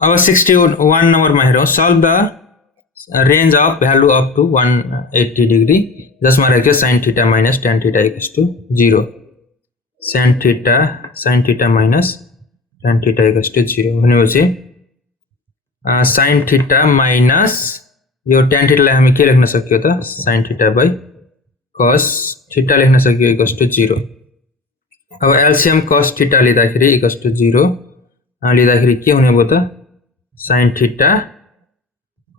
अब 61 नम्बरमा हेरौँ solve the range of value up to 180 degree जसमा रहेको sin θ minus tan θ equals to 0 sin θ minus tan θ equals to 0 भनेपछि sin θ minus यो tan θ लाई हामी के लेख्न सक्यो त sin θ by cos θ लेख्न सक्यो equals to 0 अब LCM cos θ लिँदाखेरि equals to 0 लिँदाखेरि के हुने भयो त sin θ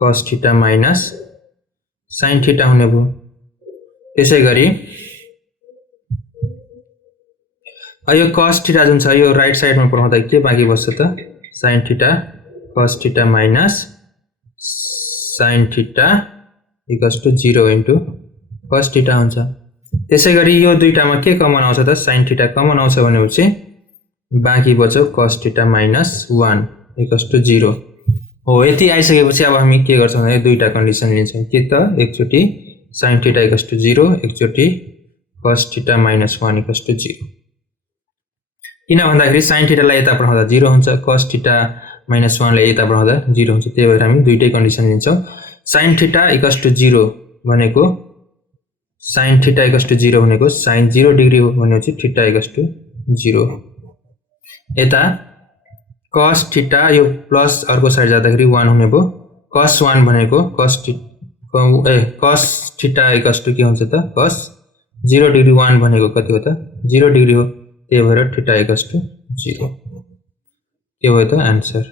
cos θ minus sin θ हुने भयो त्यसैगरी यो cos θ जुन छ यो राइट साइडमा पठाउँदा के बाँकी बस्छ त sin θ cos θ minus sin θ equals to 0 into cos θ हुन्छ त्यसैगरी यो दुईटामा के कमन आउँछ त sin θ कमन आउँछ भनेपछि बाँकी बच्यो cos θ minus 1 equals to 0 हो यति आइसकेपछि अब हामी के गर्छौं भने दुईटा कन्डिसन लिन्छौं के त एकचोटी sin θ equals to 0 एकचोटी cos θ minus 1 equals to 0 किन भन्दाखेरि sin θ लाई यता पठाउँदा 0 हुन्छ cos θ minus 1 लाई यता पठाउँदा 0 हुन्छ त्यही भएर हामी दुईटै कन्डिसन लिन्छौं sin θ equals to 0 भनेको sin θ equals to 0 भनेको sin 0 डिग्री हो भनेपछि θ equals to 0 यता cos θ यो प्लस अर्को साइड जाँदाखेरि 1 हुने भयो cos 1 भनेको cos θ equals to के हुन्छ त cos 0 डिग्री 1 भनेको कति हो त 0 डिग्री हो त्यही भएर θ equals to 0 के भयो त आन्सर